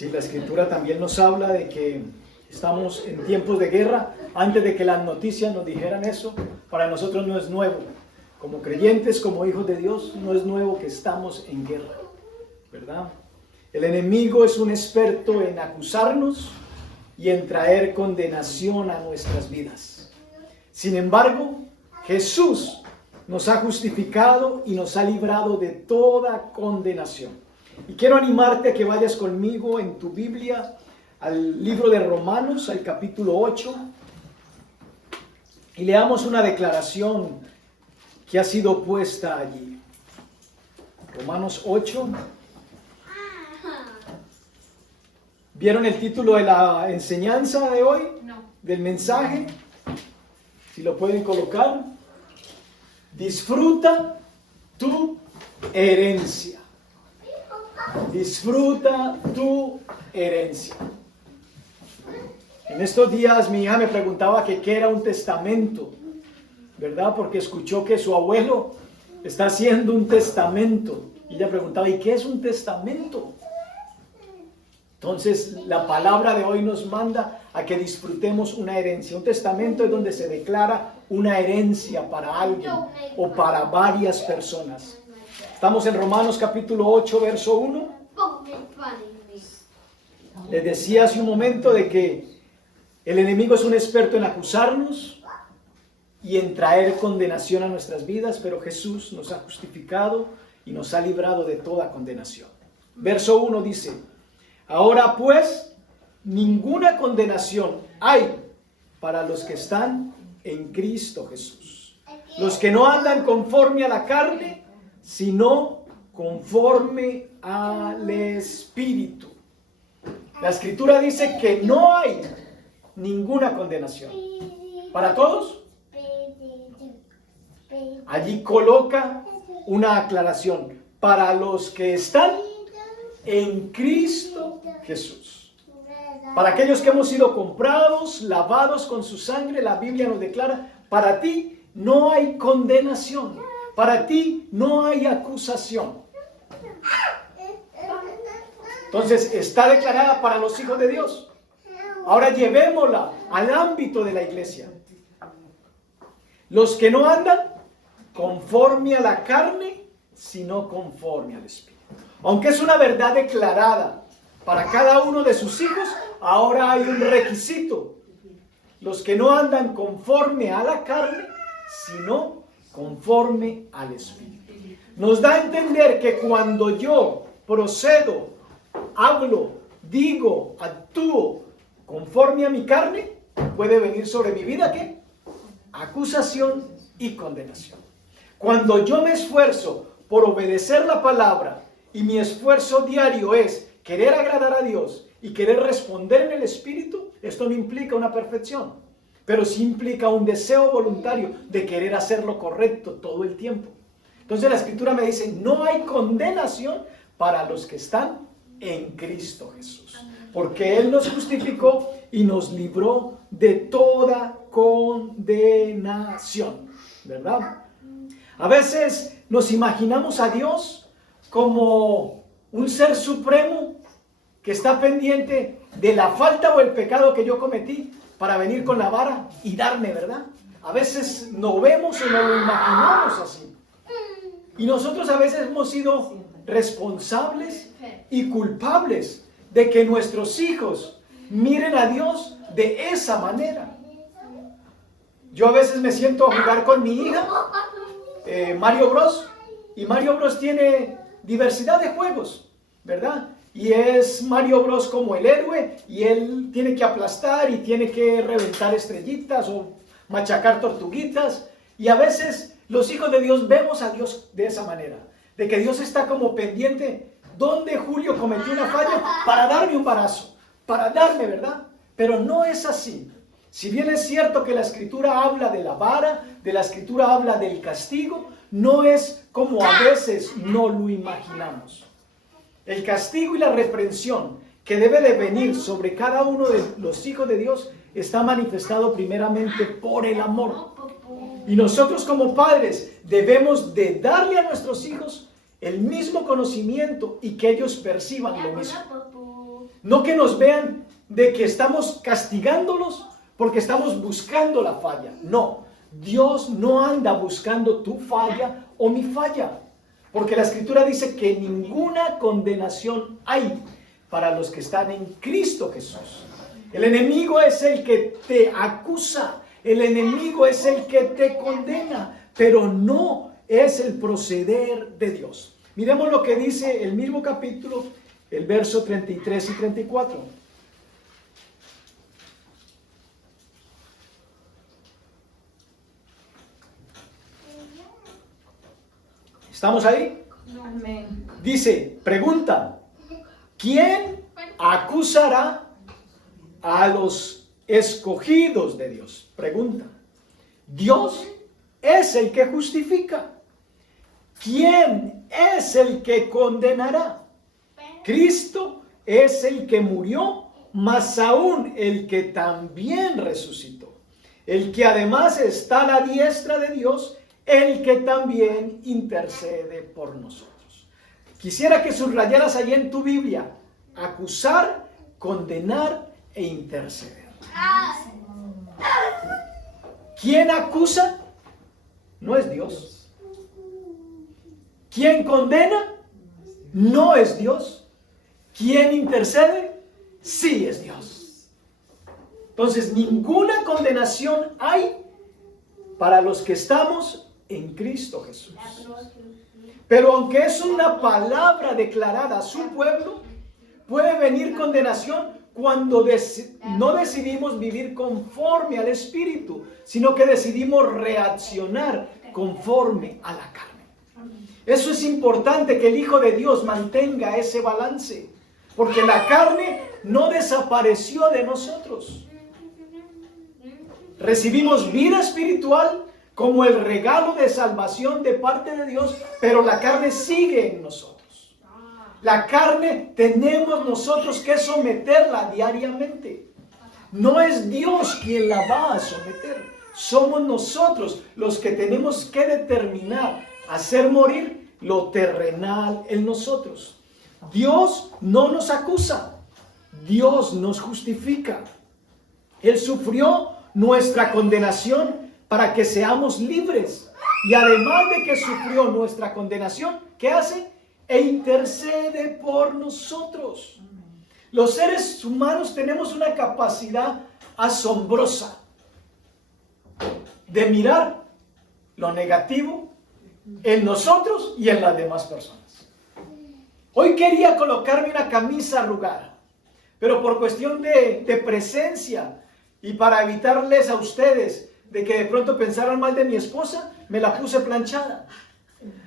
Sí, la Escritura también nos habla de que estamos en tiempos de guerra. Antes de que las noticias nos dijeran eso, para nosotros no es nuevo. Como creyentes, como hijos de Dios, no es nuevo que estamos en guerra, ¿verdad? El enemigo es un experto en acusarnos y en traer condenación a nuestras vidas. Sin embargo, Jesús nos ha justificado y nos ha librado de toda condenación. Y quiero animarte a que vayas conmigo en tu Biblia al libro de Romanos, al capítulo 8, y leamos una declaración que ha sido puesta allí. Romanos 8. ¿Vieron el título de la enseñanza de hoy? No. Del mensaje. Si lo pueden colocar. Disfruta tu herencia. Disfruta tu herencia. En estos días mi hija me preguntaba que qué era un testamento, ¿verdad? Porque escuchó que su abuelo está haciendo un testamento. Y ella preguntaba, ¿y qué es un testamento? Entonces, la palabra de hoy nos manda a que disfrutemos una herencia. Un testamento es donde se declara una herencia para alguien o para varias personas. Estamos en Romanos capítulo 8, verso 1. Les decía hace un momento de que el enemigo es un experto en acusarnos y en traer condenación a nuestras vidas, pero Jesús nos ha justificado y nos ha librado de toda condenación. Verso 1 dice: ahora pues, ninguna condenación hay para los que están en Cristo Jesús. Los que no andan conforme a la carne, sino conforme al Espíritu. La Escritura dice que no hay ninguna condenación. ¿Para todos? Allí coloca una aclaración. Para los que están en Cristo Jesús. Para aquellos que hemos sido comprados, lavados con su sangre, la Biblia nos declara, para ti no hay condenación, para ti no hay acusación. Entonces está declarada para los hijos de Dios. Ahora llevémosla al ámbito de la iglesia. Los que no andan conforme a la carne, sino conforme al Espíritu. Aunque es una verdad declarada para cada uno de sus hijos, ahora hay un requisito. Los que no andan conforme a la carne, sino conforme al Espíritu. Nos da a entender que cuando yo procedo, hablo, digo, actúo conforme a mi carne, puede venir sobre mi vida ¿qué? Acusación y condenación. Cuando yo me esfuerzo por obedecer la palabra y mi esfuerzo diario es querer agradar a Dios y querer responder en el Espíritu, esto no implica una perfección, pero sí implica un deseo voluntario de querer hacer lo correcto todo el tiempo. Entonces la Escritura me dice, no hay condenación para los que están en Cristo Jesús, porque Él nos justificó y nos libró de toda condenación, ¿verdad? A veces nos imaginamos a Dios como un ser supremo que está pendiente de la falta o el pecado que yo cometí para venir con la vara y darme, ¿verdad? A veces no vemos o no lo imaginamos así. Y nosotros a veces hemos sido responsables y culpables de que nuestros hijos miren a Dios de esa manera. Yo a veces me siento a jugar con mi hija, Mario Bros. Y Mario Bros tiene diversidad de juegos, ¿verdad? Y es Mario Bros como el héroe y él tiene que aplastar y tiene que reventar estrellitas o machacar tortuguitas. Y a veces los hijos de Dios vemos a Dios de esa manera, de que Dios está como pendiente donde Julio cometió una falla para darme un barazo, para darme, ¿verdad? Pero no es así. Si bien es cierto que la Escritura habla de la vara, de la Escritura habla del castigo, no es como a veces no lo imaginamos. El castigo y la reprensión que debe de venir sobre cada uno de los hijos de Dios está manifestado primeramente por el amor. Y nosotros como padres debemos de darle a nuestros hijos el mismo conocimiento y que ellos perciban lo mismo. No que nos vean de que estamos castigándolos porque estamos buscando la falla. No, Dios no anda buscando tu falla o mi falla. Porque la Escritura dice que ninguna condenación hay para los que están en Cristo Jesús. El enemigo es el que te acusa, el enemigo es el que te condena, pero no es el proceder de Dios. Miremos lo que dice el mismo capítulo, el verso 33 y 34. ¿Estamos ahí? Amén. Dice, pregunta, ¿quién acusará a los escogidos de Dios? Pregunta. Dios es el que justifica. ¿Quién es el que condenará? Cristo es el que murió, más aún el que también resucitó. El que además está a la diestra de Dios, el que también intercede por nosotros. Quisiera que subrayaras allí en tu Biblia, acusar, condenar e interceder. ¿Quién acusa? No es Dios. ¿Quién condena? No es Dios. ¿Quién intercede? Sí es Dios. Entonces, ninguna condenación hay para los que estamos en Cristo Jesús. Pero aunque es una palabra declarada a su pueblo, puede venir condenación cuando no decidimos vivir conforme al Espíritu, sino que decidimos reaccionar conforme a la carne. Eso es importante, que el Hijo de Dios mantenga ese balance, porque la carne no desapareció de nosotros. Recibimos vida espiritual como el regalo de salvación de parte de Dios, pero la carne sigue en nosotros. La carne tenemos nosotros que someterla diariamente. No es Dios quien la va a someter. Somos nosotros los que tenemos que determinar hacer morir lo terrenal en nosotros. Dios no nos acusa. Dios nos justifica. Él sufrió nuestra condenación para que seamos libres. Y además de que sufrió nuestra condenación, ¿qué hace? E intercede por nosotros. Los seres humanos tenemos una capacidad asombrosa de mirar lo negativo en nosotros y en las demás personas. Hoy quería colocarme una camisa arrugada, pero por cuestión de presencia y para evitarles a ustedes de que de pronto pensaran mal de mi esposa, me la puse planchada.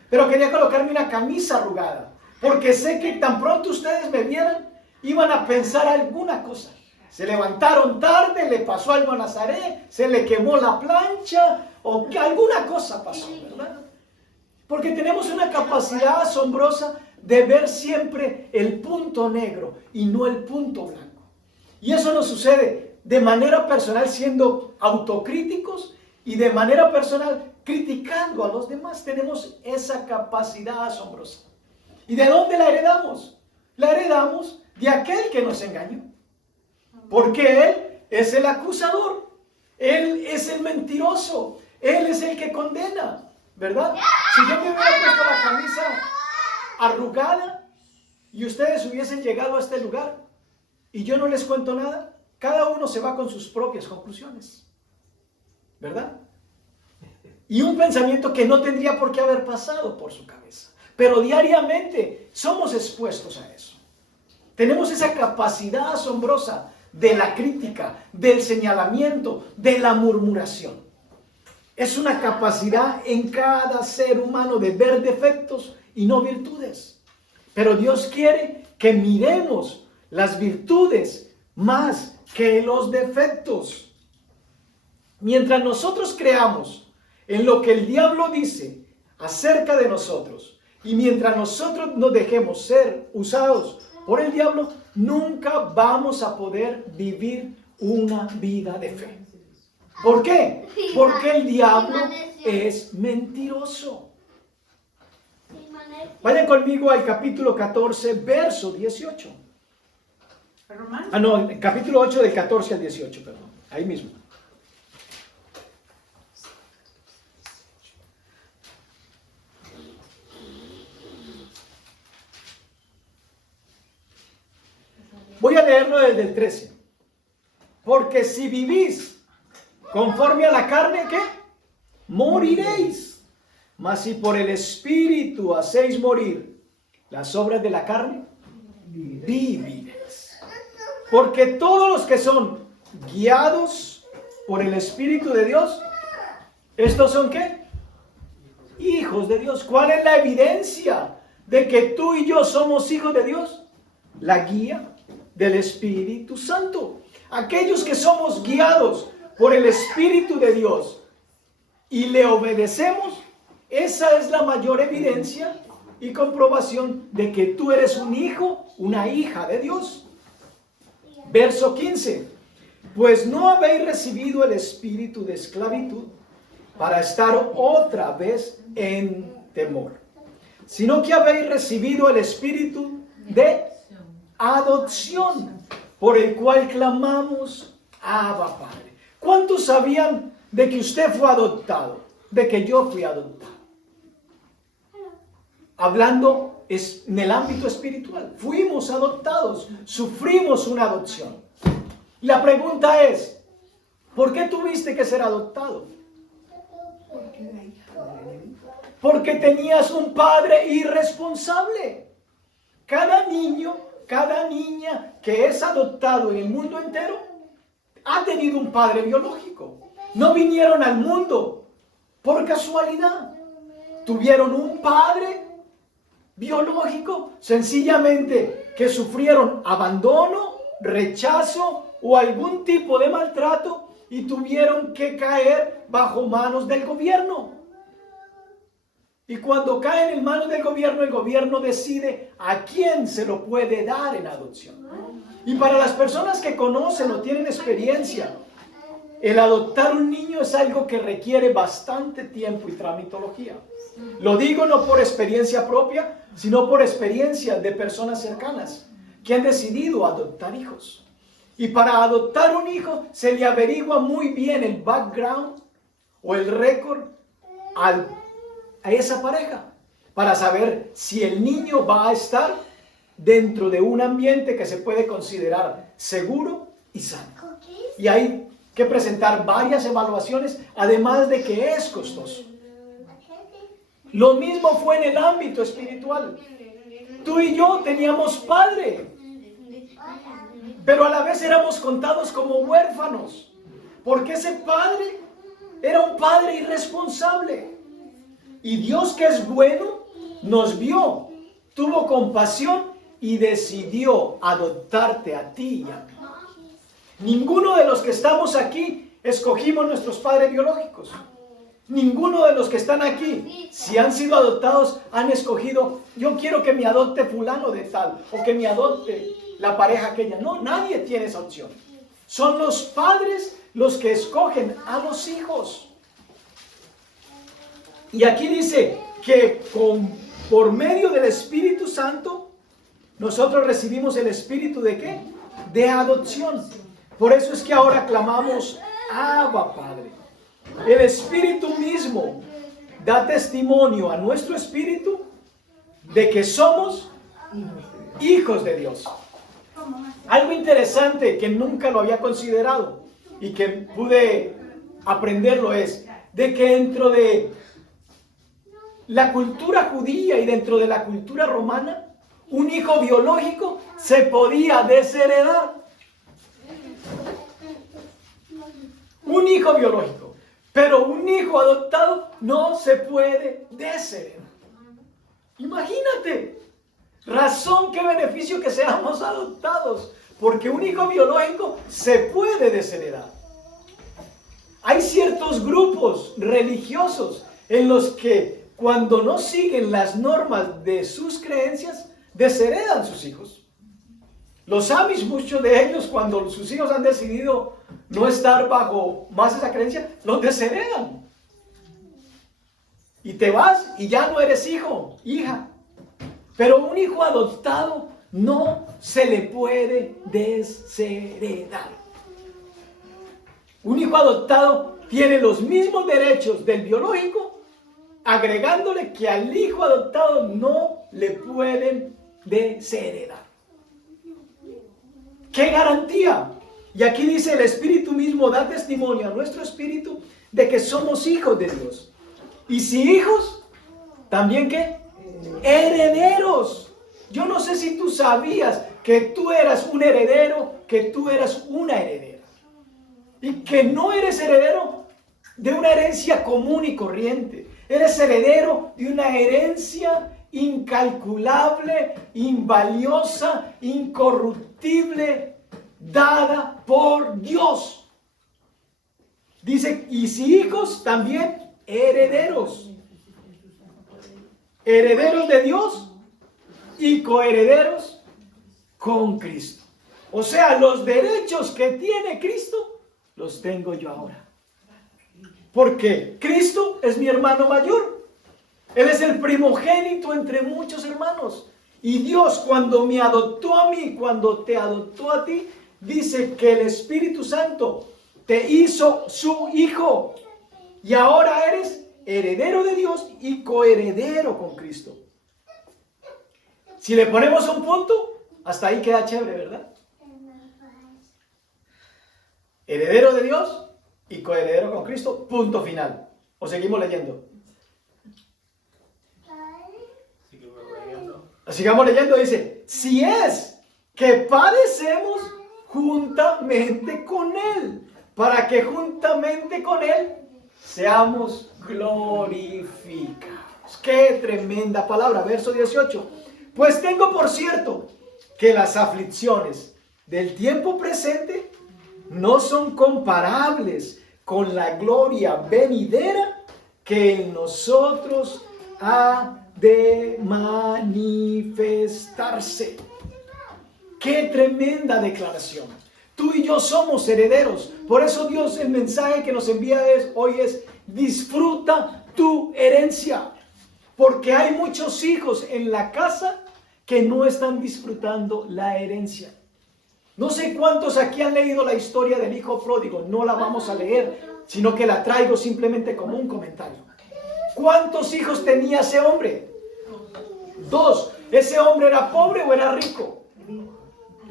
Pero quería colocarme una camisa arrugada, porque sé que tan pronto ustedes me vieran, iban a pensar alguna cosa. Se levantaron tarde, le pasó algo a Nazaret, se le quemó la plancha, o que alguna cosa pasó, ¿verdad? Porque tenemos una capacidad asombrosa de ver siempre el punto negro y no el punto blanco. Y eso nos sucede de manera personal siendo autocríticos y de manera personal criticando a los demás. Tenemos esa capacidad asombrosa. ¿Y de dónde la heredamos? La heredamos de aquel que nos engañó. Porque Él es el acusador. Él es el mentiroso. Él es el que condena. ¿Verdad? Si yo me hubiera puesto la camisa arrugada y ustedes hubiesen llegado a este lugar y yo no les cuento nada, cada uno se va con sus propias conclusiones. ¿Verdad? Y un pensamiento que no tendría por qué haber pasado por su cabeza. Pero diariamente somos expuestos a eso. Tenemos esa capacidad asombrosa de la crítica, del señalamiento, de la murmuración. Es una capacidad en cada ser humano de ver defectos y no virtudes. Pero Dios quiere que miremos las virtudes más que los defectos. Mientras nosotros creamos en lo que el diablo dice acerca de nosotros, y mientras nosotros nos dejemos ser usados por el diablo, nunca vamos a poder vivir una vida de fe. ¿Por qué? Porque el diablo es mentiroso. Vayan conmigo al capítulo 14, verso 18. Romanos. Ah, no, capítulo 8 del 14 al 18, perdón. Ahí mismo. Voy a leerlo desde el 13. Porque si vivís conforme a la carne, ¿qué? Moriréis. Mas si por el Espíritu hacéis morir las obras de la carne, viviréis. Porque todos los que son guiados por el Espíritu de Dios, ¿estos son qué? Hijos de Dios. ¿Cuál es la evidencia de que tú y yo somos hijos de Dios? La guía del Espíritu Santo. Aquellos que somos guiados por el Espíritu de Dios y le obedecemos, esa es la mayor evidencia y comprobación de que tú eres un hijo, una hija de Dios. Verso 15. Pues no habéis recibido el espíritu de esclavitud para estar otra vez en temor, sino que habéis recibido el espíritu de adopción, por el cual clamamos, Abba Padre. ¿Cuántos sabían de que usted fue adoptado? De que yo fui adoptado. Hablando en el ámbito espiritual, fuimos adoptados, sufrimos una adopción. La pregunta es, ¿por qué tuviste que ser adoptado? Porque tenías un padre irresponsable. Cada niño, cada niña que es adoptado en el mundo entero ha tenido un padre biológico. No vinieron al mundo por casualidad. Tuvieron un padre biológico, sencillamente que sufrieron abandono, rechazo o algún tipo de maltrato y tuvieron que caer bajo manos del gobierno. Y cuando caen en manos del gobierno, el gobierno decide a quién se lo puede dar en adopción. Y para las personas que conocen o tienen experiencia, el adoptar un niño es algo que requiere bastante tiempo y tramitología. Lo digo no por experiencia propia, sino por experiencia de personas cercanas que han decidido adoptar hijos. Y para adoptar un hijo se le averigua muy bien el background o el récord a esa pareja para saber si el niño va a estar dentro de un ambiente que se puede considerar seguro y sano. Y hay que presentar varias evaluaciones, además de que es costoso. Lo mismo fue en el ámbito espiritual. Tú y yo teníamos padre, pero a la vez éramos contados como huérfanos, porque ese padre era un padre irresponsable. Y Dios, que es bueno, nos vio, tuvo compasión y decidió adoptarte a ti y a mí. Ninguno de los que estamos aquí escogimos nuestros padres biológicos. Ninguno de los que están aquí, si han sido adoptados, han escogido, yo quiero que me adopte fulano de tal, o que me adopte la pareja aquella. No, nadie tiene esa opción. Son los padres los que escogen a los hijos. Y aquí dice que por medio del Espíritu Santo, nosotros recibimos el Espíritu ¿de qué? De adopción. Por eso es que ahora clamamos, Abba Padre. El Espíritu mismo da testimonio a nuestro espíritu de que somos hijos de Dios. Algo interesante que nunca lo había considerado y que pude aprenderlo es de que dentro de la cultura judía y dentro de la cultura romana, un hijo biológico se podía desheredar. Un hijo biológico. Pero un hijo adoptado no se puede desheredar. Imagínate. Razón, qué beneficio que seamos adoptados. Porque un hijo biológico se puede desheredar. Hay ciertos grupos religiosos en los que cuando no siguen las normas de sus creencias, desheredan sus hijos. Los Amish, muchos de ellos, cuando sus hijos han decidido no estar bajo más esa creencia, los desheredan. Y te vas y ya no eres hijo, hija. Pero un hijo adoptado no se le puede desheredar. Un hijo adoptado tiene los mismos derechos del biológico, agregándole que al hijo adoptado no le pueden desheredar. ¡Qué garantía! Y aquí dice, el Espíritu mismo da testimonio a nuestro espíritu de que somos hijos de Dios. Y si hijos, ¿también qué? Herederos. Yo no sé si tú sabías que tú eras un heredero, que tú eras una heredera. Y que no eres heredero de una herencia común y corriente. Eres heredero de una herencia incalculable, invaliosa, incorruptible, dada por Dios. Dice, y si hijos, también herederos. Herederos de Dios y coherederos con Cristo. O sea, los derechos que tiene Cristo, los tengo yo ahora. Porque Cristo es mi hermano mayor. Él es el primogénito entre muchos hermanos. Y Dios, cuando me adoptó a mí, cuando te adoptó a ti, dice que el Espíritu Santo te hizo su hijo. Y ahora eres heredero de Dios y coheredero con Cristo. Si le ponemos un punto, hasta ahí queda chévere, ¿verdad? Heredero de Dios y coheredero con Cristo, punto final. ¿O seguimos leyendo? Sigamos leyendo, dice, si es que padecemos juntamente con Él, para que juntamente con Él seamos glorificados. ¡Qué tremenda palabra! Verso 18. Pues tengo por cierto que las aflicciones del tiempo presente no son comparables con la gloria venidera que en nosotros ha de manifestarse. ¡Qué tremenda declaración! Tú y yo somos herederos. Por eso Dios, el mensaje que nos envía hoy es: disfruta tu herencia. Porque hay muchos hijos en la casa que no están disfrutando la herencia. No sé cuántos aquí han leído la historia del hijo pródigo. No la vamos a leer, sino que la traigo simplemente como un comentario. ¿Cuántos hijos tenía ese hombre? 2. ¿Ese hombre era pobre o era rico?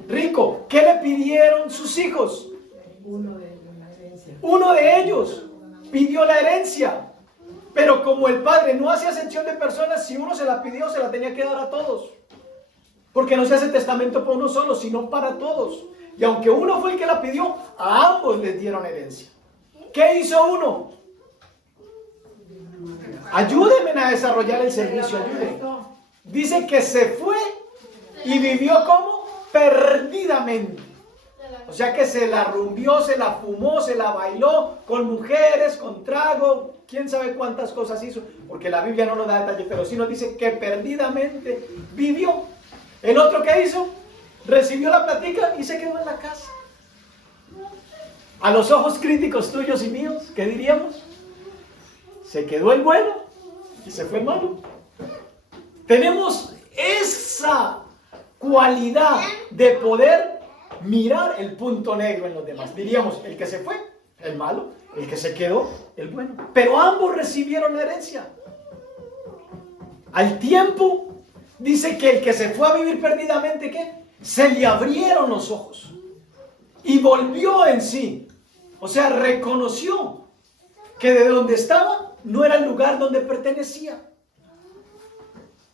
Rico. ¿Qué le pidieron sus hijos? Uno de ellos pidió la herencia. Pero como el padre no hacía acepción de personas, si uno se la pidió, se la tenía que dar a todos. Porque no se hace testamento para uno solo, sino para todos. Y aunque uno fue el que la pidió, a ambos les dieron herencia. ¿Qué hizo uno? Ayúdenme a desarrollar el servicio, ayúdenme. Dice que se fue y vivió como perdidamente. O sea que se la rumbió, se la fumó, se la bailó con mujeres, con trago, quién sabe cuántas cosas hizo, porque la Biblia no nos da detalle, pero sí nos dice que perdidamente vivió. El otro que hizo, recibió la platica y se quedó en la casa. A los ojos críticos tuyos y míos, ¿qué diríamos? Se quedó el bueno y se fue el malo. Tenemos esa cualidad de poder mirar el punto negro en los demás. Diríamos, el que se fue, el malo; el que se quedó, el bueno. Pero ambos recibieron la herencia. Al tiempo, dice que el que se fue a vivir perdidamente, ¿qué? Se le abrieron los ojos y volvió en sí. O sea, reconoció que de donde estaba no era el lugar donde pertenecía.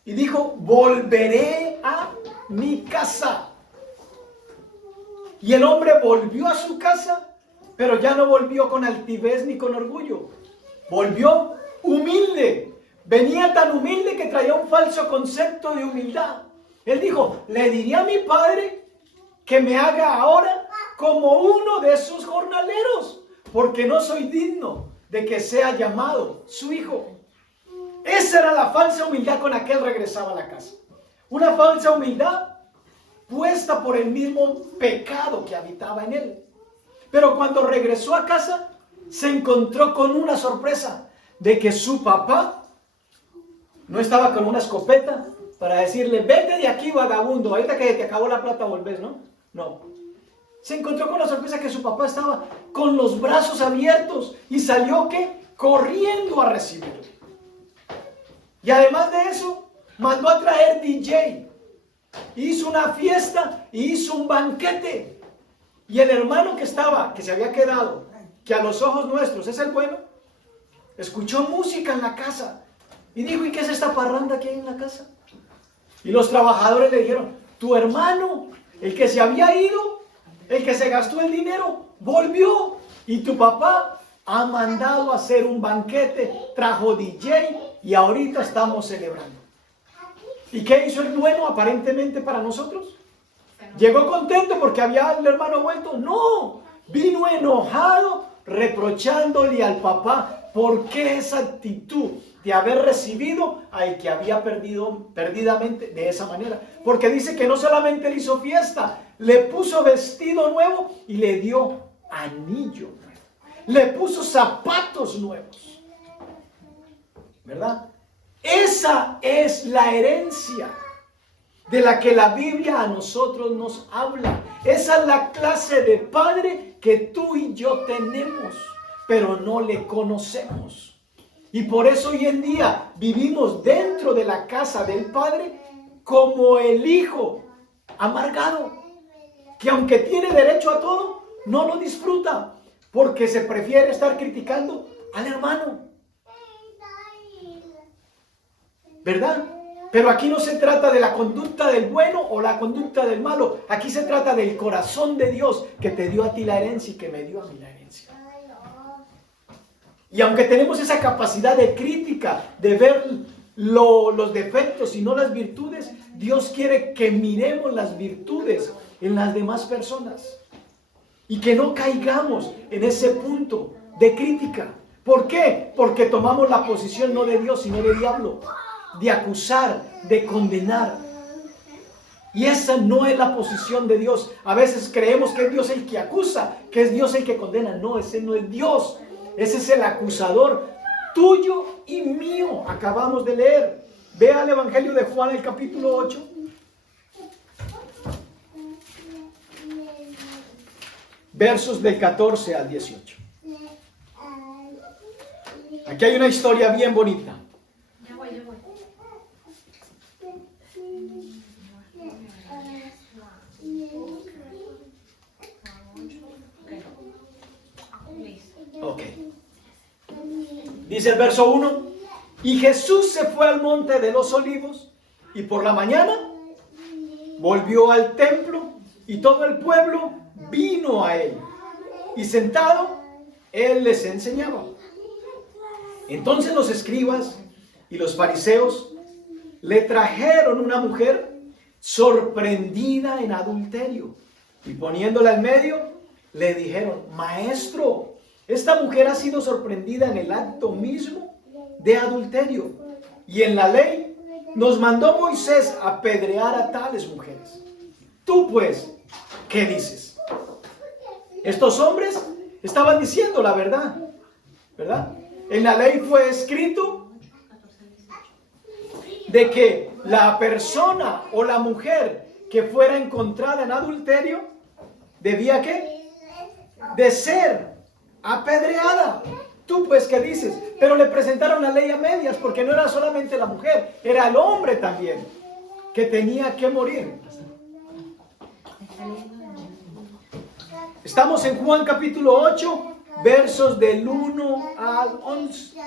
Y dijo, volveré a mi casa. Y el hombre volvió a su casa, pero ya no volvió con altivez ni con orgullo. Volvió humilde. Venía tan humilde que traía un falso concepto de humildad. Él dijo, le diré a mi padre que me haga ahora como uno de sus jornaleros, porque no soy digno de que sea llamado su hijo. Esa era la falsa humildad con la que él regresaba a la casa. Una falsa humildad puesta por el mismo pecado que habitaba en él. Pero cuando regresó a casa, se encontró con una sorpresa de que su papá no estaba con una escopeta, para decirle, vete de aquí, vagabundo, ahorita que te acabó la plata volvés, ¿no? No. Se encontró con la sorpresa que su papá estaba con los brazos abiertos y salió, ¿qué? Corriendo a recibirlo. Y además de eso, mandó a traer DJ. Hizo una fiesta y hizo un banquete. Y el hermano que se había quedado, que a los ojos nuestros es el bueno, escuchó música en la casa y dijo, ¿y qué es esta parranda que hay en la casa? Y los trabajadores le dijeron, tu hermano, el que se había ido, el que se gastó el dinero, volvió. Y tu papá ha mandado a hacer un banquete, trajo DJ y ahorita estamos celebrando. ¿Y qué hizo el bueno aparentemente para nosotros? ¿Llegó contento porque había el hermano vuelto? No, vino enojado, reprochándole al papá por qué esa actitud de haber recibido al que había perdido perdidamente de esa manera. Porque dice que no solamente le hizo fiesta, le puso vestido nuevo y le dio anillo nuevo. Le puso zapatos nuevos. ¿Verdad? Esa es la herencia de la que la Biblia a nosotros nos habla. Esa es la clase de padre que tú y yo tenemos, pero no le conocemos. Y por eso hoy en día vivimos dentro de la casa del Padre como el hijo amargado, que aunque tiene derecho a todo, no lo disfruta, porque se prefiere estar criticando al hermano. ¿Verdad? Pero aquí no se trata de la conducta del bueno o la conducta del malo. Aquí se trata del corazón de Dios que te dio a ti la herencia y que me dio a mí la herencia. Y aunque tenemos esa capacidad de crítica, de ver los defectos y no las virtudes, Dios quiere que miremos las virtudes en las demás personas. Y que no caigamos en ese punto de crítica. ¿Por qué? Porque tomamos la posición no de Dios, sino de diablo. De acusar, de condenar. Y esa no es la posición de Dios. A veces creemos que es Dios el que acusa, que es Dios el que condena. No, ese no es Dios. Ese es el acusador tuyo y mío. Acabamos de leer. Vea el Evangelio de Juan, el capítulo 8. Versos del 14 al 18. Aquí hay una historia bien bonita. Ok. Dice el verso 1. Y Jesús se fue al monte de los olivos y por la mañana volvió al templo y todo el pueblo vino a él. Y sentado, él les enseñaba. Entonces los escribas y los fariseos le trajeron una mujer sorprendida en adulterio. Y poniéndola en medio, le dijeron, maestro, esta mujer ha sido sorprendida en el acto mismo de adulterio. Y en la ley nos mandó Moisés apedrear a tales mujeres. Tú pues, ¿qué dices? Estos hombres estaban diciendo la verdad, ¿verdad? En la ley fue escrito de que la persona o la mujer que fuera encontrada en adulterio debía ¿qué? De ser apedreada. Tú pues, ¿qué dices? Pero le presentaron la ley a medias porque no era solamente la mujer, era el hombre también que tenía que morir. Estamos en Juan capítulo 8, versos del 1 al 11.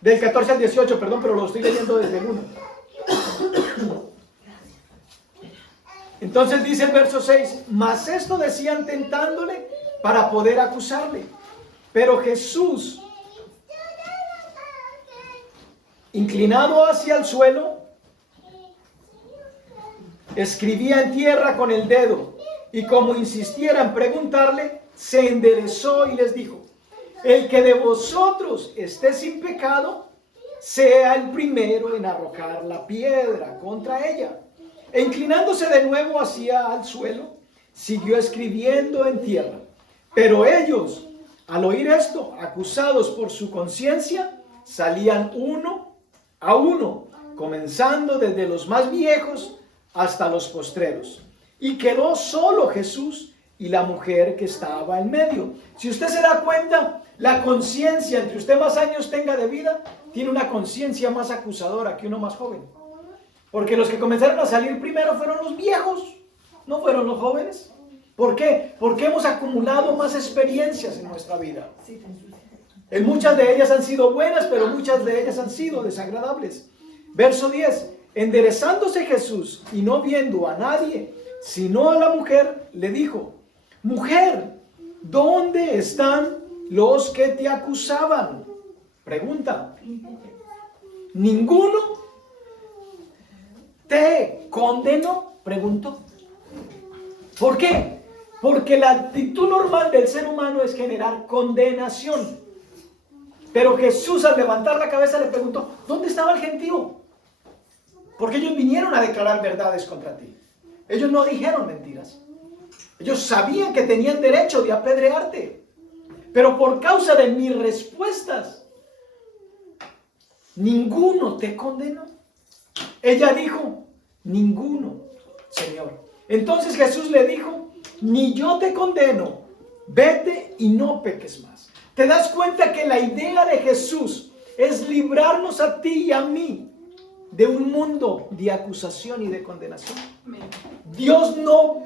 Del 14 al 18, perdón, pero lo estoy leyendo desde el 1. Entonces dice el verso 6, mas esto decían tentándole para poder acusarle. Pero Jesús, inclinado hacia el suelo, escribía en tierra con el dedo, y como insistieran preguntarle, se enderezó y les dijo, el que de vosotros esté sin pecado, sea el primero en arrojar la piedra contra ella. E inclinándose de nuevo hacia el suelo, siguió escribiendo en tierra. Pero ellos, al oír esto, acusados por su conciencia, salían uno a uno, comenzando desde los más viejos hasta los postreros. Y quedó solo Jesús y la mujer que estaba en medio. Si usted se da cuenta, la conciencia, entre usted más años tenga de vida, tiene una conciencia más acusadora que uno más joven. Porque los que comenzaron a salir primero fueron los viejos, no fueron los jóvenes. ¿Por qué? Porque hemos acumulado más experiencias en nuestra vida. En muchas de ellas han sido buenas, pero muchas de ellas han sido desagradables. Verso 10. Enderezándose Jesús y no viendo a nadie, sino a la mujer, le dijo: Mujer, ¿dónde están los que te acusaban? Pregunta. ¿Ninguno te condenó? Preguntó. ¿Por qué? Porque la actitud normal del ser humano es generar condenación. Pero Jesús, al levantar la cabeza, le preguntó: ¿dónde estaba el gentío? Porque ellos vinieron a declarar verdades contra ti. Ellos no dijeron mentiras. Ellos sabían que tenían derecho de apedrearte. Pero por causa de mis respuestas, ninguno te condenó. Ella dijo: ninguno, Señor. Entonces Jesús le dijo: ni yo te condeno, vete y no peques más. ¿Te das cuenta que la idea de Jesús es librarnos a ti y a mí de un mundo de acusación y de condenación? Dios no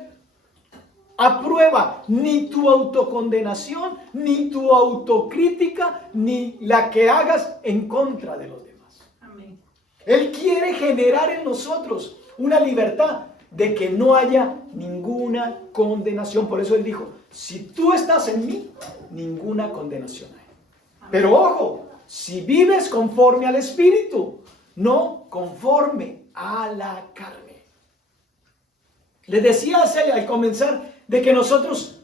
aprueba ni tu autocondenación, ni tu autocrítica, ni la que hagas en contra de los demás. Amén. Él quiere generar en nosotros una libertad de que no haya ninguna condenación. Por eso Él dijo: si tú estás en mí, ninguna condenación hay. Pero ojo, si vives conforme al Espíritu, no conforme a la carne. Les decía al comenzar de que nosotros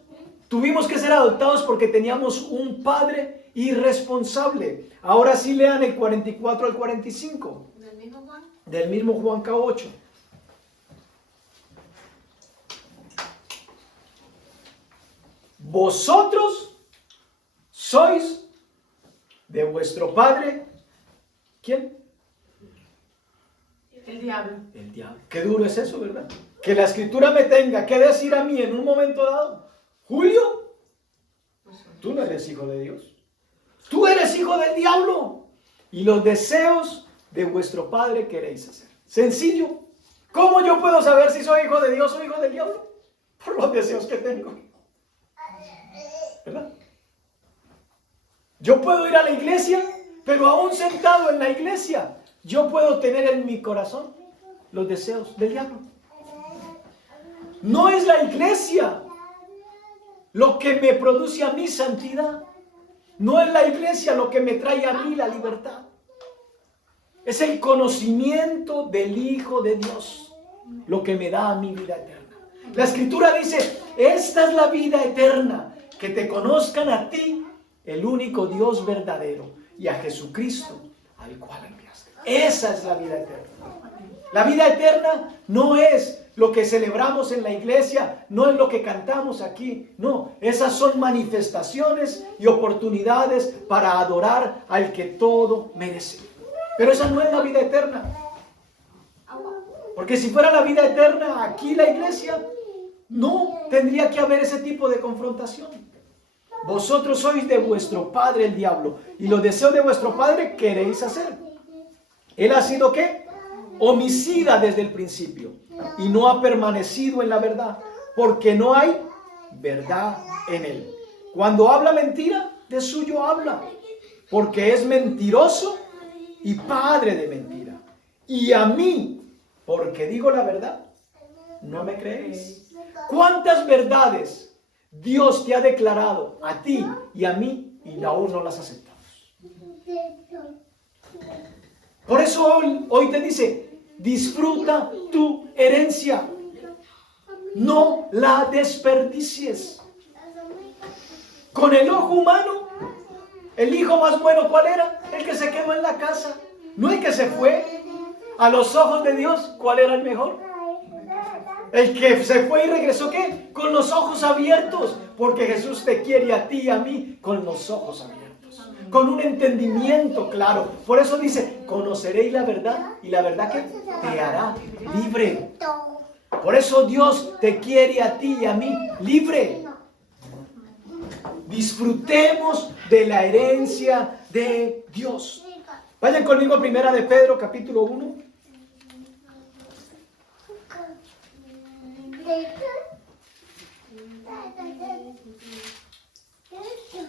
tuvimos que ser adoptados porque teníamos un padre irresponsable. Ahora sí lean el 44 al 45. ¿Del mismo Juan? Del mismo Juan K8. Vosotros sois de vuestro padre. ¿Quién? El diablo. El diablo. Qué duro es eso, ¿verdad? Que la escritura me tenga que decir a mí en un momento dado: Julio, tú no eres hijo de Dios. Tú eres hijo del diablo. Y los deseos de vuestro padre queréis hacer. Sencillo. ¿Cómo yo puedo saber si soy hijo de Dios o hijo del diablo? Por los deseos que tengo. ¿Verdad? Yo puedo ir a la iglesia, pero aún sentado en la iglesia, yo puedo tener en mi corazón los deseos del diablo. No es la iglesia lo que me produce a mí santidad. No es la iglesia lo que me trae a mí la libertad. Es el conocimiento del Hijo de Dios lo que me da a mi vida eterna. La escritura dice: esta es la vida eterna, que te conozcan a ti, el único Dios verdadero, y a Jesucristo, al cual enviaste. Esa es la vida eterna. La vida eterna no es lo que celebramos en la iglesia, no es lo que cantamos aquí, no. Esas son manifestaciones y oportunidades para adorar al que todo merece. Pero esa no es la vida eterna. Porque si fuera la vida eterna aquí la iglesia, no tendría que haber ese tipo de confrontación. Vosotros sois de vuestro padre el diablo, y los deseos de vuestro padre queréis hacer. Él ha sido ¿qué? Homicida desde el principio, y no ha permanecido en la verdad, porque no hay verdad en él. Cuando habla mentira, de suyo habla, porque es mentiroso y padre de mentira. Y a mí, porque digo la verdad, no me creéis. ¿Cuántas verdades Dios te ha declarado a ti y a mí y aún no las aceptamos? Por eso hoy te dice: disfruta tu herencia, no la desperdicies. Con el ojo humano, el hijo más bueno, ¿cuál era? El que se quedó en la casa, no el que se fue. A los ojos de Dios, ¿cuál era el mejor? El que se fue y regresó, ¿qué? Con los ojos abiertos, porque Jesús te quiere a ti y a mí con los ojos abiertos. con un entendimiento claro. Por eso dice, conoceréis la verdad y la verdad que te hará libre. Por eso Dios te quiere a ti y a mí libre. Disfrutemos de la herencia de Dios. Vayan conmigo a Primera de Pedro, capítulo 1.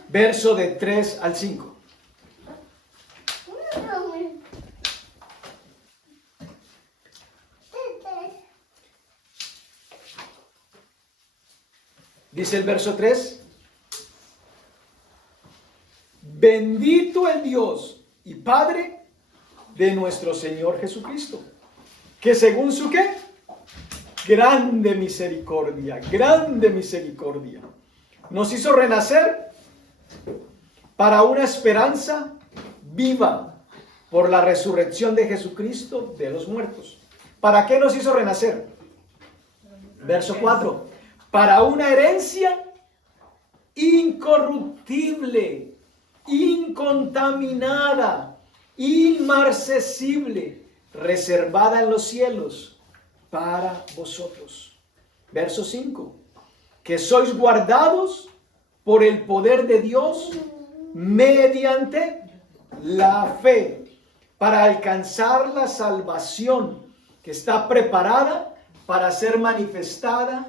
Verso de 3 al 5. Dice el verso 3. Bendito el Dios y Padre de nuestro Señor Jesucristo, que según su ¿qué? Grande misericordia, nos hizo renacer para una esperanza viva por la resurrección de Jesucristo de los muertos. ¿Para qué nos hizo renacer? Verso 4. Para una herencia incorruptible, incontaminada, inmarcesible, reservada en los cielos para vosotros. Verso 5. Que sois guardados por el poder de Dios mediante la fe para alcanzar la salvación que está preparada para ser manifestada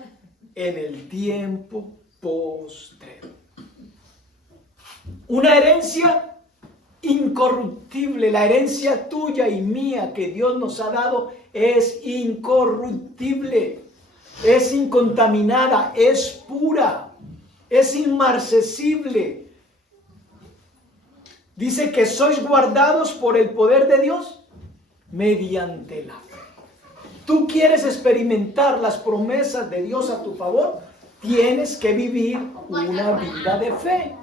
en el tiempo postrero. Una herencia incorruptible, la herencia tuya y mía que Dios nos ha dado es incorruptible, es incontaminada, es pura, es inmarcesible. Dice que sois guardados por el poder de Dios mediante la fe. Tú quieres experimentar las promesas de Dios a tu favor, tienes que vivir una vida de fe.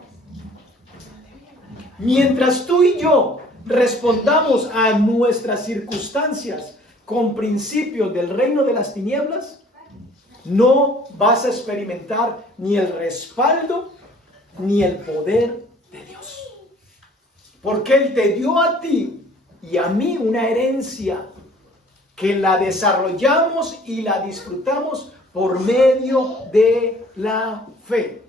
Mientras tú y yo respondamos a nuestras circunstancias con principios del reino de las tinieblas, no vas a experimentar ni el respaldo ni el poder de Dios. Porque Él te dio a ti y a mí una herencia que la desarrollamos y la disfrutamos por medio de la fe.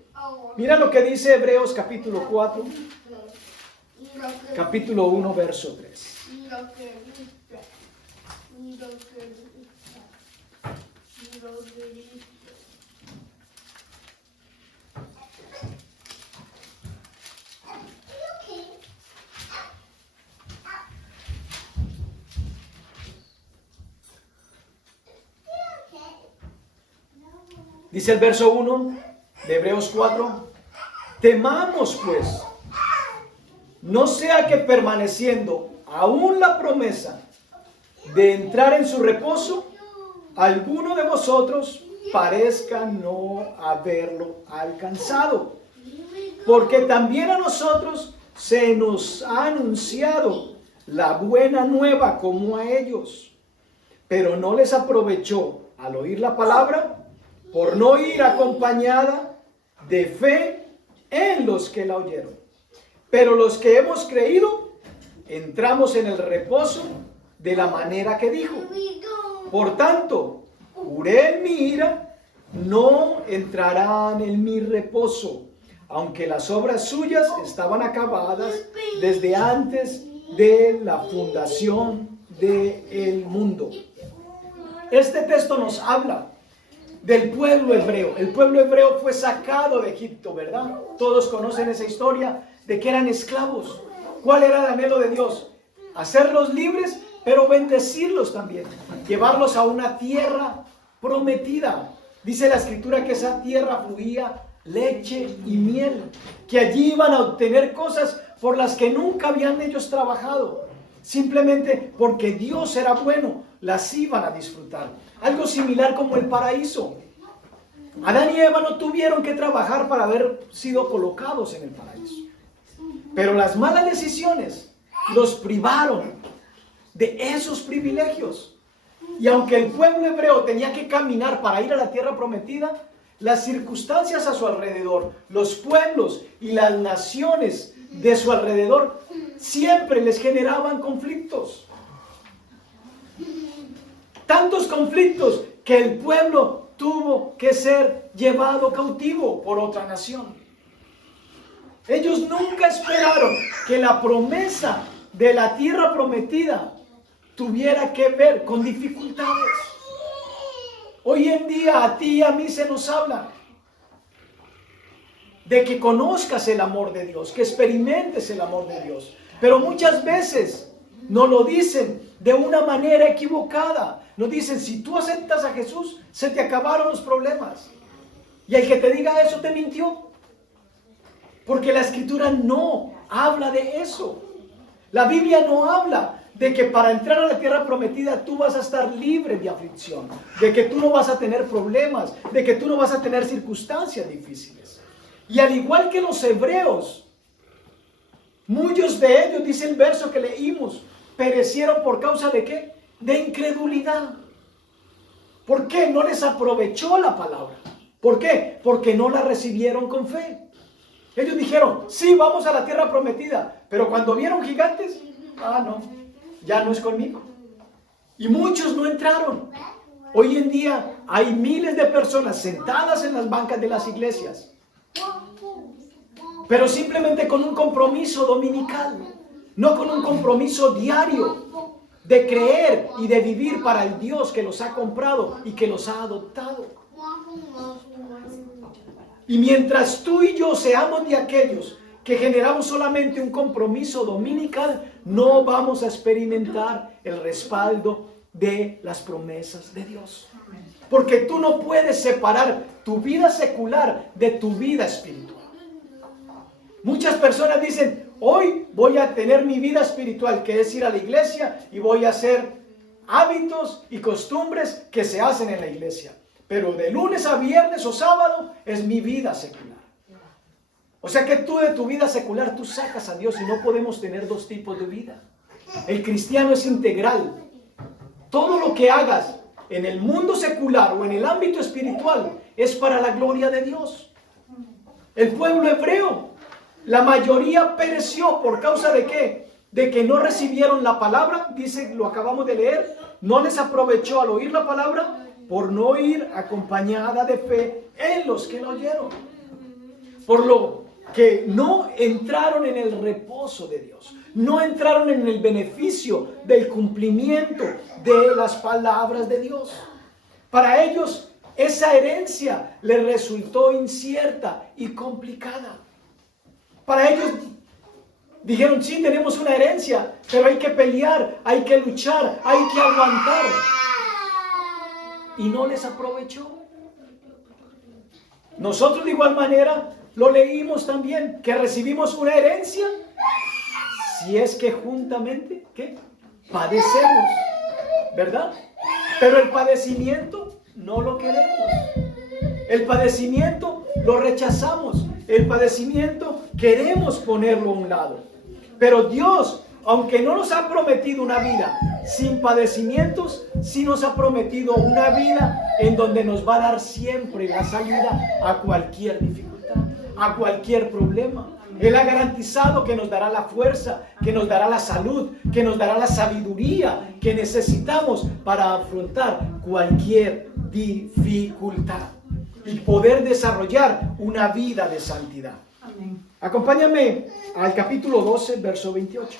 Mira lo que dice Hebreos capítulo 4, capítulo 1, verso 3. Dice el verso 1 de Hebreos 4, temamos pues, no sea que permaneciendo aún la promesa de entrar en su reposo, alguno de vosotros parezca no haberlo alcanzado. Porque también a nosotros se nos ha anunciado la buena nueva como a ellos, pero no les aprovechó al oír la palabra, por no ir acompañada de fe en los que la oyeron. Pero los que hemos creído, entramos en el reposo de la manera que dijo. Por tanto, juré en mi ira, no entrarán en mi reposo, aunque las obras suyas estaban acabadas desde antes de la fundación del mundo. Este texto nos habla del pueblo hebreo. El pueblo hebreo fue sacado de Egipto, ¿verdad? Todos conocen esa historia de que eran esclavos. ¿Cuál era el anhelo de Dios? Hacerlos libres, pero bendecirlos también. Llevarlos a una tierra prometida. Dice la Escritura que esa tierra fluía leche y miel, que allí iban a obtener cosas por las que nunca habían ellos trabajado. Simplemente porque Dios era bueno, las iban a disfrutar. Algo similar como el paraíso. Adán y Eva no tuvieron que trabajar para haber sido colocados en el paraíso. Pero las malas decisiones los privaron de esos privilegios. Y aunque el pueblo hebreo tenía que caminar para ir a la tierra prometida, las circunstancias a su alrededor, los pueblos y las naciones de su alrededor siempre les generaban conflictos. Tantos conflictos que el pueblo tuvo que ser llevado cautivo por otra nación. Ellos nunca esperaron que la promesa de la tierra prometida tuviera que ver con dificultades. Hoy en día a ti y a mí se nos habla de que conozcas el amor de Dios, que experimentes el amor de Dios. Pero muchas veces nos lo dicen de una manera equivocada. Nos dicen, si tú aceptas a Jesús, se te acabaron los problemas. Y el que te diga eso te mintió. Porque la Escritura no habla de eso. La Biblia no habla de que para entrar a la tierra prometida tú vas a estar libre de aflicción, de que tú no vas a tener problemas, de que tú no vas a tener circunstancias difíciles. Y al igual que los hebreos, muchos de ellos, dice el verso que leímos, perecieron por causa de ¿qué? De incredulidad. ¿Por qué? No les aprovechó la palabra. ¿Por qué? Porque no la recibieron con fe. Ellos dijeron, sí, vamos a la tierra prometida, pero cuando vieron gigantes, no, ya no es conmigo. Y muchos no entraron. Hoy en día hay miles de personas sentadas en las bancas de las iglesias, pero simplemente con un compromiso dominical, no con un compromiso diario de creer y de vivir para el Dios que los ha comprado y que los ha adoptado. Y mientras tú y yo seamos de aquellos que generamos solamente un compromiso dominical, no vamos a experimentar el respaldo de las promesas de Dios. Porque tú no puedes separar tu vida secular de tu vida espiritual. Muchas personas dicen, hoy voy a tener mi vida espiritual, que es ir a la iglesia y voy a hacer hábitos y costumbres que se hacen en la iglesia. Pero de lunes a viernes o sábado es mi vida secular. O sea que tú de tu vida secular tú sacas a Dios y no podemos tener dos tipos de vida. El cristiano es integral. Todo lo que hagas en el mundo secular o en el ámbito espiritual es para la gloria de Dios. El pueblo hebreo, la mayoría pereció por causa de ¿qué? De que no recibieron la palabra, dice, lo acabamos de leer, no les aprovechó al oír la palabra por no ir acompañada de fe en los que lo oyeron. Por lo que no entraron en el reposo de Dios, no entraron en el beneficio del cumplimiento de las palabras de Dios. Para ellos esa herencia les resultó incierta y complicada. Para ellos dijeron, sí, tenemos una herencia, pero hay que pelear, hay que luchar, hay que aguantar. Y no les aprovechó. Nosotros de igual manera lo leímos también, que recibimos una herencia si es que juntamente, ¿qué? Padecemos, ¿verdad? Pero el padecimiento no lo queremos. El padecimiento lo rechazamos. El padecimiento queremos ponerlo a un lado. Pero Dios, aunque no nos ha prometido una vida sin padecimientos, sí nos ha prometido una vida en donde nos va a dar siempre la salida a cualquier dificultad, a cualquier problema. Él ha garantizado que nos dará la fuerza, que nos dará la salud, que nos dará la sabiduría que necesitamos para afrontar cualquier dificultad y poder desarrollar una vida de santidad. Amén. Acompáñame al capítulo 12, verso 28.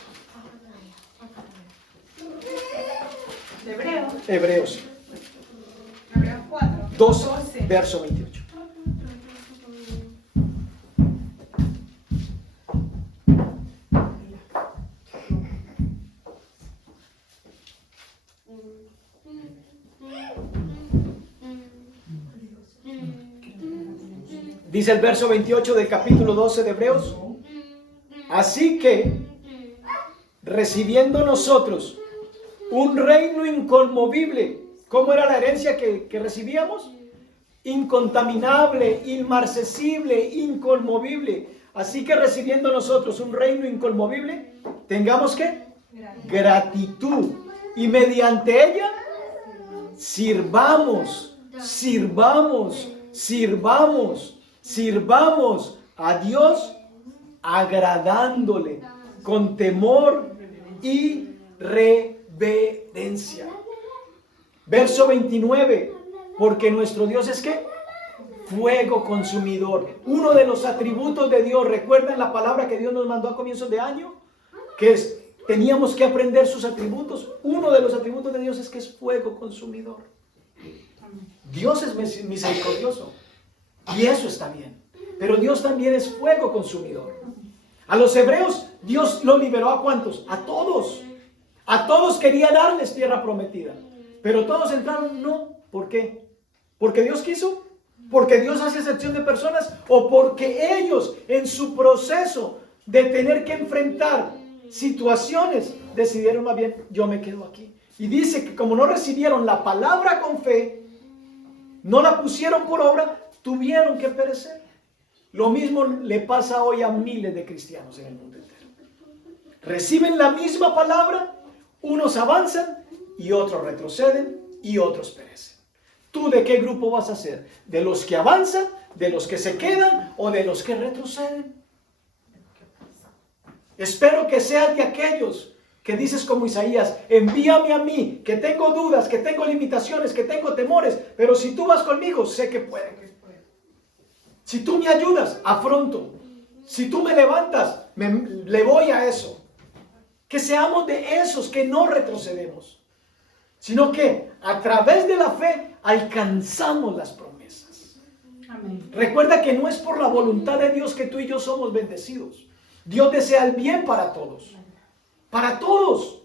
Hebreos 12, verso 28. Dice el verso 28 del capítulo 12 de Hebreos: así que, recibiendo nosotros un reino inconmovible, ¿cómo era la herencia que recibíamos? Incontaminable, inmarcesible, inconmovible. Así que recibiendo nosotros un reino inconmovible, tengamos ¿qué? Gratitud. Y mediante ella, sirvamos a Dios agradándole con temor y reverencia. Verso 29, porque nuestro Dios es ¿qué? Fuego consumidor. Uno de los atributos de Dios, ¿recuerdan la palabra que Dios nos mandó a comienzos de año? Que es, teníamos que aprender sus atributos. Uno de los atributos de Dios es que es fuego consumidor. Dios es misericordioso y eso está bien, pero Dios también es fuego consumidor. A los hebreos Dios los liberó ¿a cuántos? A todos. A todos quería darles tierra prometida, pero todos entraron no. ¿Por qué? ¿Porque Dios quiso? ¿Porque Dios hace excepción de personas? ¿O porque ellos en su proceso de tener que enfrentar situaciones decidieron más bien, yo me quedo aquí? Y dice que como no recibieron la palabra con fe, no la pusieron por obra, tuvieron que perecer. Lo mismo le pasa hoy a miles de cristianos en el mundo entero. Reciben la misma palabra, unos avanzan y otros retroceden y otros perecen. ¿Tú de qué grupo vas a ser? ¿De los que avanzan, de los que se quedan o de los que retroceden? Espero que seas de aquellos que dices como Isaías, envíame a mí, que tengo dudas, que tengo limitaciones, que tengo temores, pero si tú vas conmigo, sé que puedo. Si tú me ayudas, afronto. Si tú me levantas, le voy a eso. Que seamos de esos que no retrocedemos, sino que a través de la fe alcanzamos las promesas. Amén. Recuerda que no es por la voluntad de Dios que tú y yo somos bendecidos. Dios desea el bien para todos. Para todos.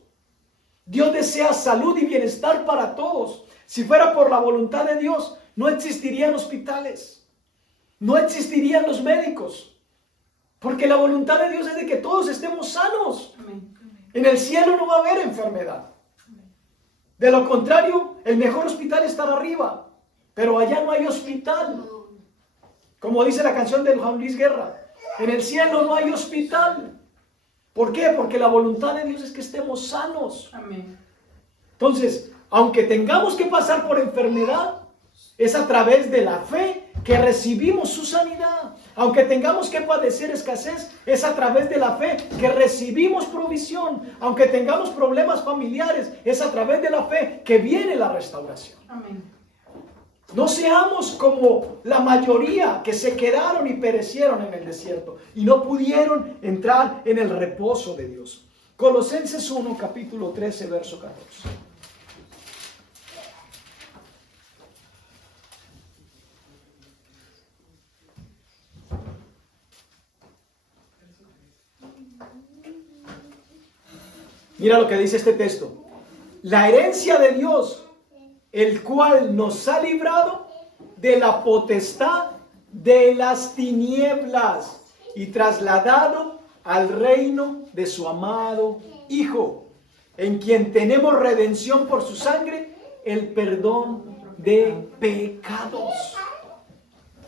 Dios desea salud y bienestar para todos. Si fuera por la voluntad de Dios, no existirían hospitales. No existirían los médicos. Porque la voluntad de Dios es de que todos estemos sanos. Amén. En el cielo no va a haber enfermedad. De lo contrario, el mejor hospital estará arriba. Pero allá no hay hospital. Como dice la canción de Juan Luis Guerra. En el cielo no hay hospital. ¿Por qué? Porque la voluntad de Dios es que estemos sanos. Amén. Entonces, aunque tengamos que pasar por enfermedad, es a través de la fe que recibimos su sanidad. Aunque tengamos que padecer escasez, es a través de la fe que recibimos provisión. Aunque tengamos problemas familiares, es a través de la fe que viene la restauración. Amén. No seamos como la mayoría que se quedaron y perecieron en el desierto y no pudieron entrar en el reposo de Dios. Colosenses 1, capítulo 13, verso 14. Mira lo que dice este texto. La herencia de Dios, el cual nos ha librado de la potestad de las tinieblas y trasladado al reino de su amado Hijo, en quien tenemos redención por su sangre, el perdón de pecados.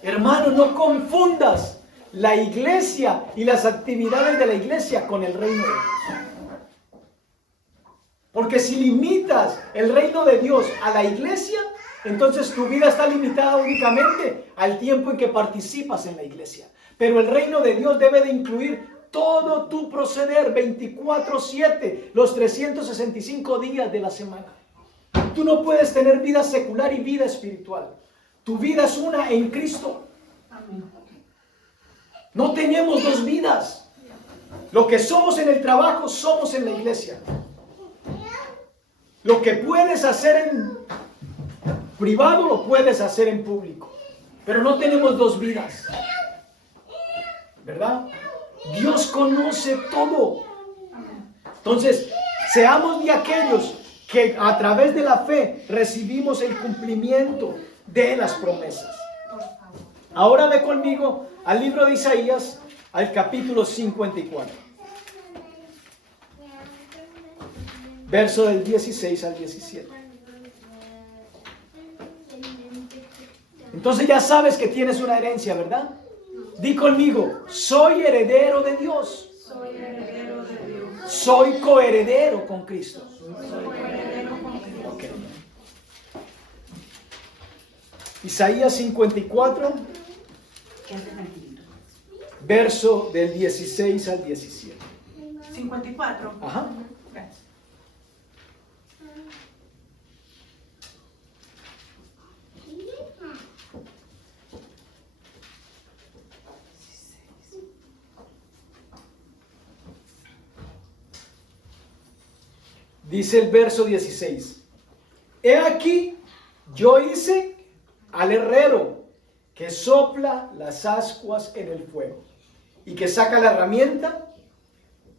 Hermano, no confundas la iglesia y las actividades de la iglesia con el reino de Dios. Porque si limitas el reino de Dios a la iglesia, entonces tu vida está limitada únicamente al tiempo en que participas en la iglesia. Pero el reino de Dios debe de incluir todo tu proceder 24/7, los 365 días de la semana. Tú no puedes tener vida secular y vida espiritual. Tu vida es una en Cristo. No tenemos dos vidas. Lo que somos en el trabajo, somos en la iglesia. Lo que puedes hacer en privado, lo puedes hacer en público. Pero no tenemos dos vidas. ¿Verdad? Dios conoce todo. Entonces, seamos de aquellos que a través de la fe recibimos el cumplimiento de las promesas. Ahora ve conmigo al libro de Isaías, al capítulo 54. Verso del 16 al 17. Entonces ya sabes que tienes una herencia, ¿verdad? Di conmigo, soy heredero de Dios. Soy heredero de Dios. Soy coheredero con Cristo. Soy coheredero con Cristo. Okay. Isaías 54, verso del 16 al 17. 54. Ajá. Gracias. Dice el verso 16. He aquí, yo hice al herrero que sopla las ascuas en el fuego y que saca la herramienta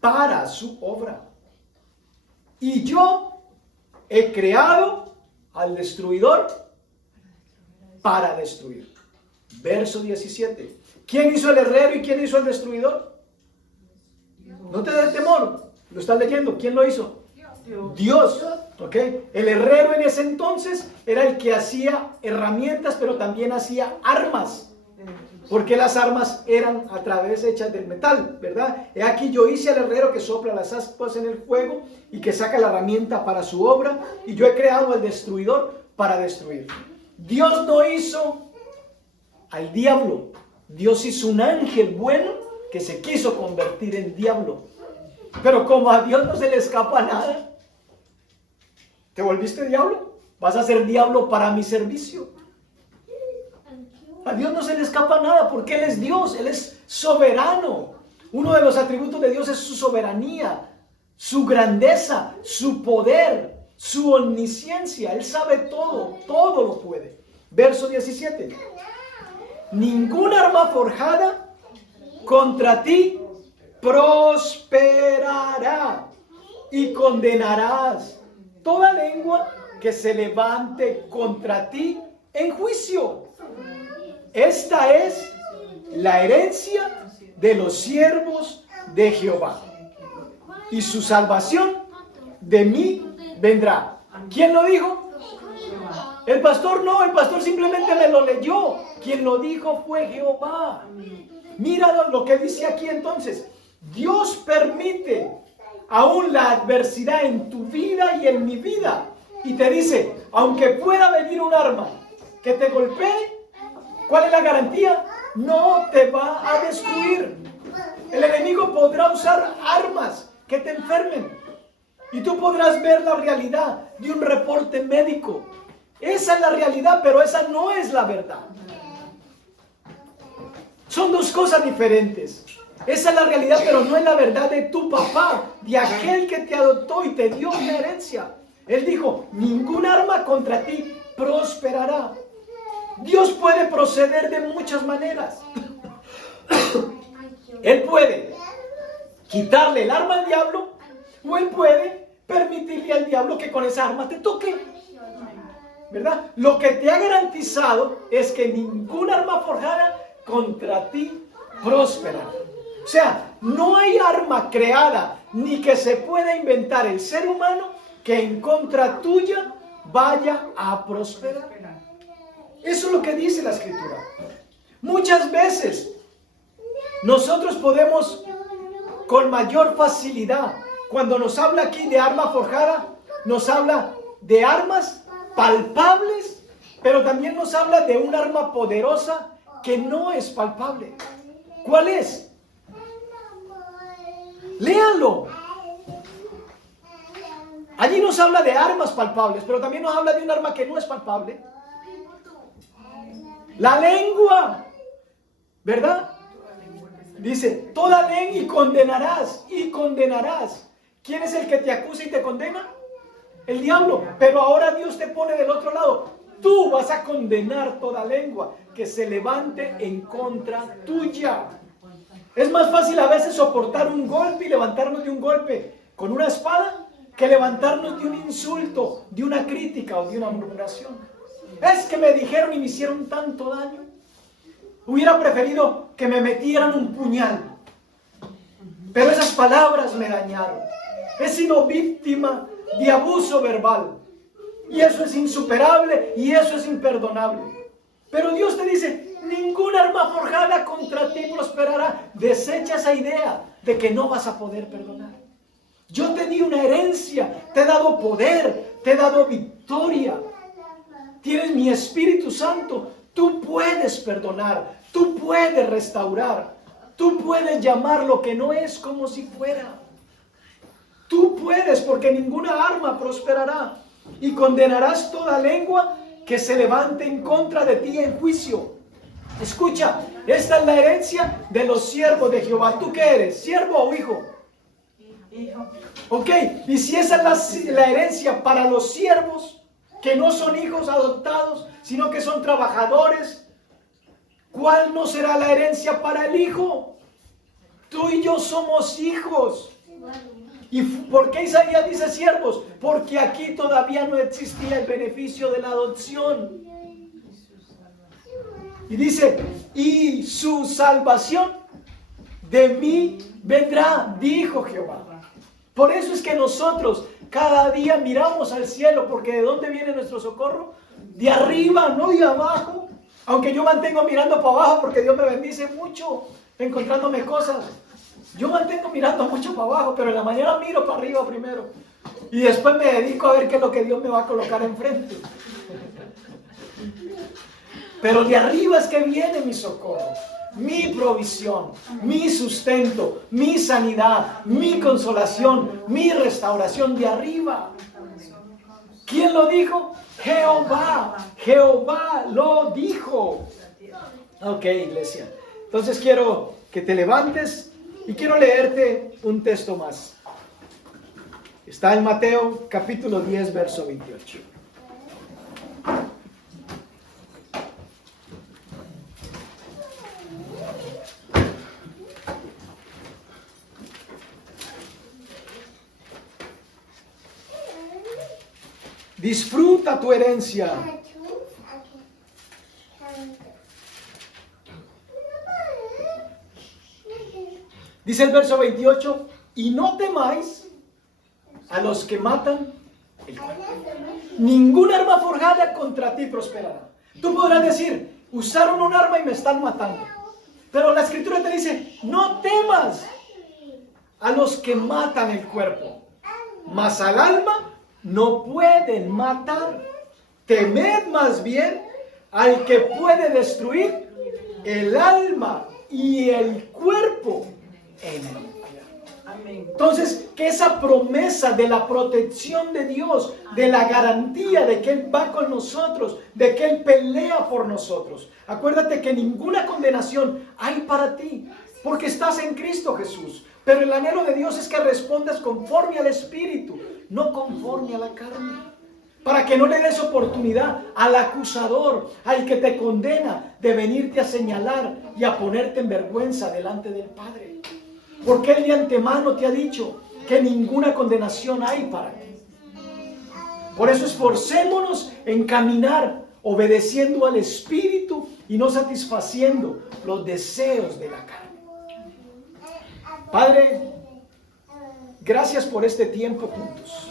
para su obra. Y yo he creado al destruidor para destruir. Verso 17. ¿Quién hizo el herrero y quién hizo el destruidor? No te dé temor. Lo estás leyendo. ¿Quién lo hizo? Dios. ¿Ok? El herrero en ese entonces era el que hacía herramientas, pero también hacía armas. Porque las armas eran a través hechas del metal, ¿verdad? He aquí yo hice al herrero que sopla las ascuas en el fuego y que saca la herramienta para su obra, y yo he creado al destruidor para destruir. Dios no hizo al diablo. Dios hizo un ángel bueno que se quiso convertir en diablo. Pero como a Dios no se le escapa nada, ¿te volviste diablo? Vas a ser diablo para mi servicio. A Dios no se le escapa nada porque Él es Dios, Él es soberano. Uno de los atributos de Dios es su soberanía, su grandeza, su poder, su omnisciencia. Él sabe todo, todo lo puede. Verso 17. Ninguna arma forjada contra ti prosperará y condenarás toda lengua que se levante contra ti en juicio. Esta es la herencia de los siervos de Jehová, y su salvación de mí vendrá. ¿Quién lo dijo? El pastor no, el pastor simplemente me lo leyó. Quien lo dijo fue Jehová. Mira lo que dice aquí entonces. Dios permite aún la adversidad en tu vida y en mi vida. Y te dice, aunque pueda venir un arma que te golpee, ¿cuál es la garantía? No te va a destruir. El enemigo podrá usar armas que te enfermen. Y tú podrás ver la realidad de un reporte médico. Esa es la realidad, pero esa no es la verdad. Son dos cosas diferentes. Esa es la realidad, pero no es la verdad de tu papá, de aquel que te adoptó y te dio una herencia. Él dijo, ningún arma contra ti prosperará. Dios puede proceder de muchas maneras. Él puede quitarle el arma al diablo, o Él puede permitirle al diablo que con esa arma te toque. ¿Verdad? Lo que te ha garantizado es que ningún arma forjada contra ti prosperará. O sea, no hay arma creada ni que se pueda inventar el ser humano que en contra tuya vaya a prosperar. Eso es lo que dice la Escritura. Muchas veces nosotros podemos con mayor facilidad, cuando nos habla aquí de arma forjada, nos habla de armas palpables, pero también nos habla de un arma poderosa que no es palpable. ¿Cuál es? Léalo. Allí nos habla de armas palpables, pero también nos habla de un arma que no es palpable. La lengua, ¿verdad? Dice, toda lengua y condenarás, y condenarás. ¿Quién es el que te acusa y te condena? El diablo. Pero ahora Dios te pone del otro lado. Tú vas a condenar toda lengua que se levante en contra tuya. Es más fácil a veces soportar un golpe y levantarnos de un golpe con una espada que levantarnos de un insulto, de una crítica o de una murmuración. Es que me dijeron y me hicieron tanto daño. Hubiera preferido que me metieran un puñal, pero esas palabras me dañaron. He sido víctima de abuso verbal, y eso es insuperable y eso es imperdonable. Pero Dios te dice, ninguna arma forjada contra ti prosperará. Desecha esa idea de que no vas a poder perdonar. Yo te di una herencia, te he dado poder, te he dado victoria. Tienes mi Espíritu Santo. Tú puedes perdonar, tú puedes restaurar. Tú puedes llamar lo que no es como si fuera. Tú puedes, porque ninguna arma prosperará. Y condenarás toda lengua que se levante en contra de ti en juicio. Escucha, esta es la herencia de los siervos de Jehová. ¿Tú qué eres? ¿Siervo o hijo? Hijo. Ok, y si esa es la herencia para los siervos, que no son hijos adoptados, sino que son trabajadores, ¿cuál no será la herencia para el hijo? Tú y yo somos hijos. ¿Y por qué Isaías dice siervos? Porque aquí todavía no existía el beneficio de la adopción. Y dice, y su salvación de mí vendrá, dijo Jehová. Por eso es que nosotros cada día miramos al cielo, porque ¿de dónde viene nuestro socorro? De arriba, no de abajo. Aunque yo mantengo mirando para abajo porque Dios me bendice mucho encontrándome cosas. Yo mantengo mirando mucho para abajo, pero en la mañana miro para arriba primero. Y después me dedico a ver qué es lo que Dios me va a colocar enfrente. Pero de arriba es que viene mi socorro, mi provisión, mi sustento, mi sanidad, mi consolación, mi restauración de arriba. ¿Quién lo dijo? Jehová. Jehová lo dijo. Ok, iglesia. Entonces quiero que te levantes y quiero leerte un texto más. Está en Mateo capítulo 10, verso 28. Disfruta tu herencia. Dice el verso 28, y no temáis a los que matan el cuerpo. Ninguna arma forjada contra ti prosperará. Tú podrás decir, usaron un arma y me están matando. Pero la escritura te dice, no temas a los que matan el cuerpo, mas al alma no pueden matar. Temed más bien al que puede destruir el alma y el cuerpo en el infierno. Entonces, que esa promesa de la protección de Dios, de la garantía de que Él va con nosotros, de que Él pelea por nosotros. Acuérdate que ninguna condenación hay para ti, porque estás en Cristo Jesús. Pero el anhelo de Dios es que respondas conforme al Espíritu, no conforme a la carne. Para que no le des oportunidad al acusador, al que te condena, de venirte a señalar y a ponerte en vergüenza delante del Padre. Porque Él de antemano te ha dicho que ninguna condenación hay para ti. Por eso esforcémonos en caminar obedeciendo al Espíritu y no satisfaciendo los deseos de la carne. Padre, gracias por este tiempo juntos.